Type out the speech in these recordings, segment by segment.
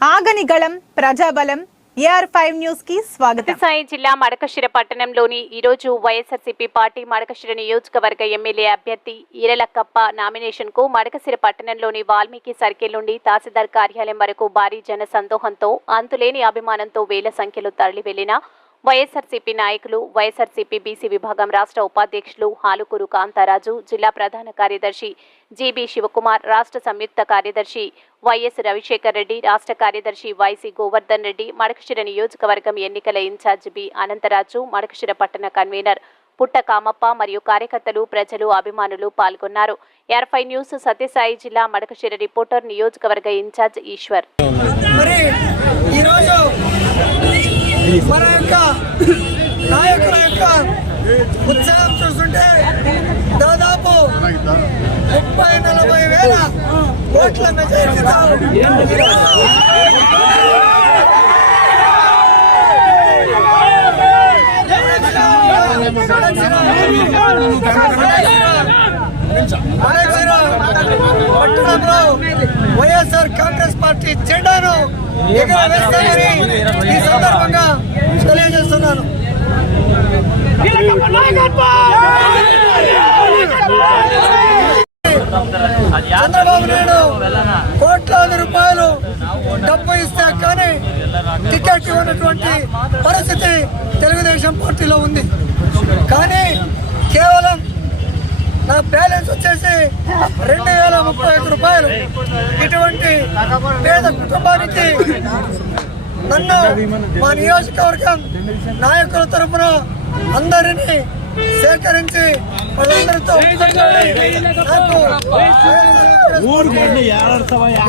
ఆగని గళం ప్రజాబలం AR five న్యూస్కి స్వాగతం. సాయి జిల్లా మడకశిర పట్టణంలోని ఈరోజు వైఎస్ఆర్సీపీ పార్టీ మడకశిర నియోజకవర్గ ఎమ్మెల్యే అభ్యర్థి ఈరలక్కప్ప నామినేషన్కు మడకశిర పట్టణంలోని వాల్మీకి సర్కిల్ నుండి తహసీల్దార్ కార్యాలయం వరకు భారీ జన సందోహంతో అంతులేని అభిమానంతో వేల సంఖ్యలో తరలి వెళ్ళిన వైఎస్ఆర్సీపీ నాయకులు వైఎస్ఆర్సీపీ బీసీ విభాగం రాష్ట్ర ఉపాధ్యక్షులు హాలుకూరు కాంతారాజు జిల్లా ప్రధాన కార్యదర్శి జీబీ శివకుమార్ రాష్ట్ర సంయుక్త కార్యదర్శి వైఎస్ రవిశేఖర్ రెడ్డి రాష్ట్ర కార్యదర్శి వైసీ గోవర్ధన్ రెడ్డి మడకశిర నియోజకవర్గం ఎన్నికల ఇన్ఛార్జ్ బి అనంతరాజు మడకశిర పట్టణ కన్వీనర్ పుట్ట కామప్ప మరియు కార్యకర్తలు ప్రజలు అభిమానులు పాల్గొన్నారు. ఎర్ఫై న్యూస్ సత్యసాయి జిల్లా మడకశిర రిపోర్టర్ నియోజకవర్గ ఇన్ఛార్జ్ ఈశ్వర్. మన యొక్క ఉత్సాహం చూస్తుంటే దాదాపు ముప్పై నలభై వేల ఓట్ల మెజారిటీతో పట్టణంలో వైఎస్ఆర్ కాంగ్రెస్ పార్టీ జెండాను ఎగరవేస్తామని ఈ సందర్భంగా తెలియజేస్తున్నాను. చంద్రబాబు నాయుడు కోట్లాది రూపాయలు డబ్బు ఇస్తే కానీ టికెట్ ఇవ్వనటువంటి పరిస్థితి తెలుగుదేశం పార్టీలో ఉంది. కానీ కేవలం నా బ్యాలెన్స్ వచ్చేసి రెండు వేల ముప్పై ఐదు రూపాయలు. ఇటువంటి పేద కుటుంబానికి నన్ను మా నియోజకవర్గం నాయకుల తరఫున అందరినీ సేకరించి వాళ్ళందరితో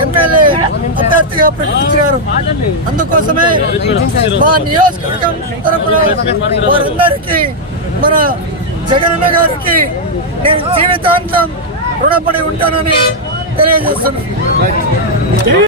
ఎమ్మెల్యే అభ్యర్థిగా ప్రకటించారు అందుకోసమే మా నియోజకవర్గం తరఫున వారందరికీ మన జగనన్న గారికి నేను జీవితాంతం రుణపడి ఉంటానని తెలియజేస్తున్నాను.